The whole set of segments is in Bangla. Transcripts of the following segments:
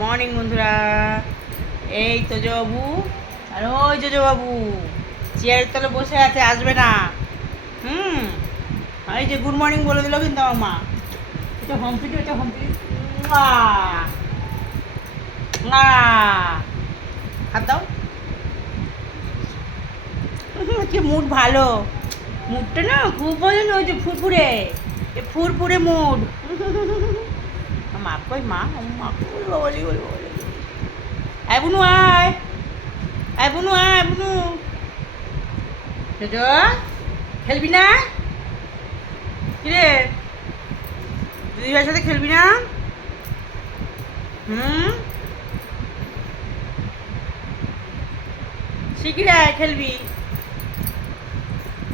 মর্নিং বন্ধুরা, এই তো বাবু আর ওই বাবু চেয়ারের তলে বসে আছে, আসবে না। হুম, এই যে গুড মর্নিং বলে দিল কিন্তু আমার মা। এটা হম্পিটি, এটা হম্পিটি। না, হাত দাও। কি মুড ভালো, মুডটা না খুব ভালো না, ওই যে ফুরফুরে, ফুরফুরে মুড। মা কই মা, মা বলবো বলি বলবো বলি। আয় বুনু, আয় আয় বুনু, আয় বুনু। খেলবি না? কিরে, দিদি ভাইয়ের সাথে খেলবি না? হুম, শিগগির আয় খেলবি।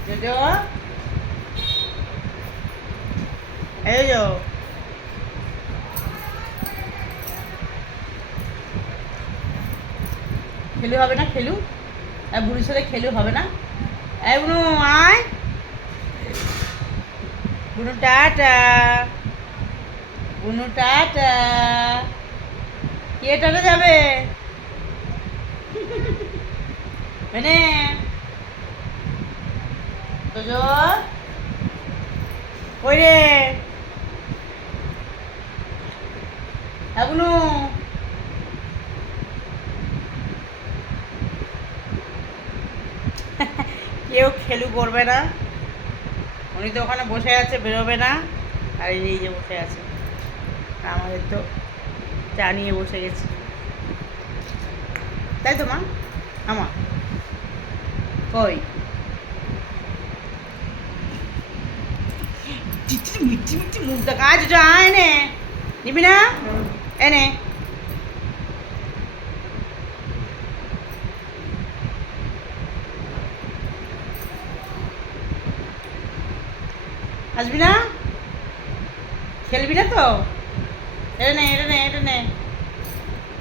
জোজো, এই যো, খেলু হবে না, খেলু বুড়ির সাথে খেলু হবে না। এই বুনু, আয় বুনু, টাটা বুনু, টাটা। কে টাটা যাবে? মানে জোজো, ওই রে, বুনু। কেউ খেলু করবে না, উনি তো ওখানে বসে আছে, বেরোবে না। আর এই যে বসে আছে, আমাদের তো চা নিয়ে বসে গেছি, তাই তো মা? আমার কই মিষ্টি মিষ্টি মুখ দেখা, আজ এনে নিবি না? এনে আসবি না? খেলবি না তো? এটা নে, এটা নে, এটা নে,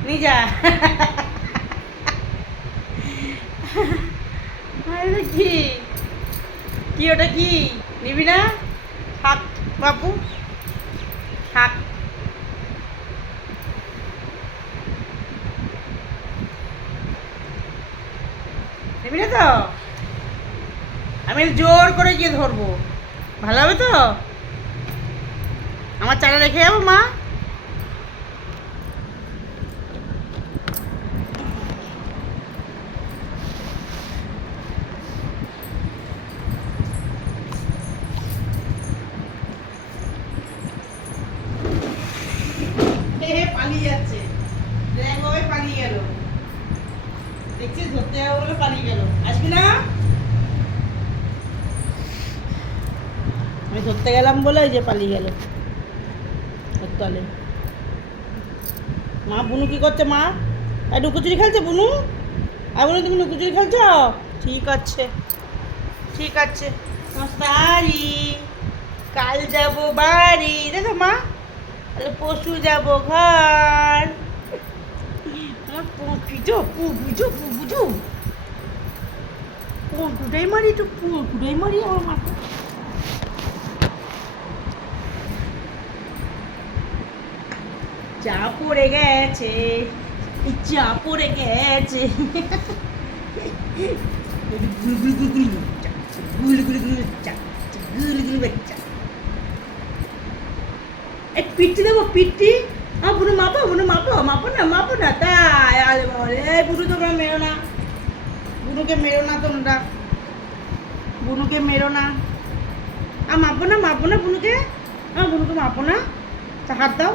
নিয়ে যা। আরে কি, কি ওটা, কি নিবি না? থাক বাপু, থাক। নিবি না তো? আমি জোর করে গিয়ে ধরবো, ভালো হবে তো? আমার চাটা রেখে যাবো মা? পালিয়ে যাচ্ছে, একভাবে পালিয়ে গেল, দেখছিস? ধরতে যাবো বলে পালিয়ে গেল। আসবি না? আমি ধরতে গেলাম বলে ওই যে পালিয়ে গেল ওর তলে। মা, বুনু কি করছে মা? আর লুকোচুরি খেলছে বুনু? আর বুনু, তুমি লুকোচুরি খেলছো? ঠিক আছে, ঠিক আছে। বাড়ি, কাল যাবো বাড়ি, দেখো মা, তাহলে পশু যাবো ঘর। আমার পুজো পুজো পুজো পুটাই মারি, একটু পুটাই মারি আমার মাথা। চা পড়ে গেছে, চা পড়ে গেছে। পিঠটি দেবো, পিঠটি। বুনু মাপো, বুনু মাপো, মাপো না, মাপো না, তাই আরে বলে বুনু, তোমরা মেরো না, বুনুকে মেরো না তোমরা, বুনুকে মেরো না। মাপো না, মাপো না বুনুকে, বুনুকে মাপো না। হাত দাও,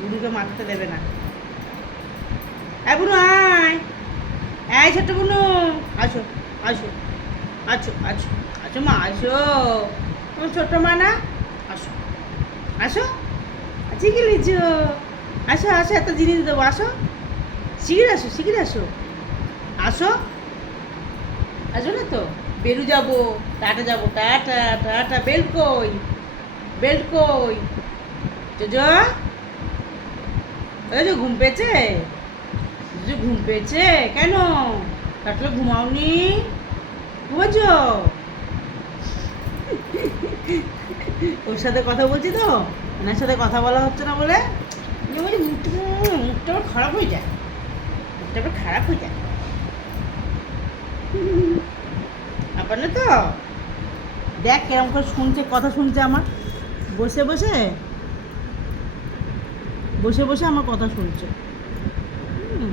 বুনুকে মারতে দেবে না। বুনু আয়, ছোট্ট বুনু, আসো আসো, আছো আছো, আছো মা, আসো, তোমার ছোট্ট মা না? আসো আসো, শিখিয়ে নিচ্ছ, আসো আসো, এত জিনিস দেবো, আসো, শিখিয়ে আসো, শিখিয়ে আসো, আসো, আসো না তো? বেলু যাবো, টাটা যাবো, টাটা টাটা। বেল্ট কই, বেল্ট কই? জোজো, ওই ঘুম পেয়েছে, ঘুম পেয়েছে কেন? তাহলে ঘুমাওনি, ঘুমাচ্ছ? ওর সাথে কথা বলছি তো, ওনার সাথে কথা বলা হচ্ছে না বলে খারাপ হয়ে যায়, মুখটা আবার খারাপ হয়ে যায়। আবার না তো, দেখ কেরম করে শুনছে, কথা শুনছে আমার, বসে বসে বসে বসে আমার কথা শুনছে। হুম।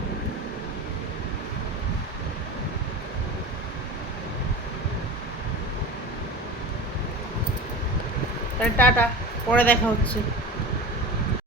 তাহলে টাটা, পরে দেখা হচ্ছে।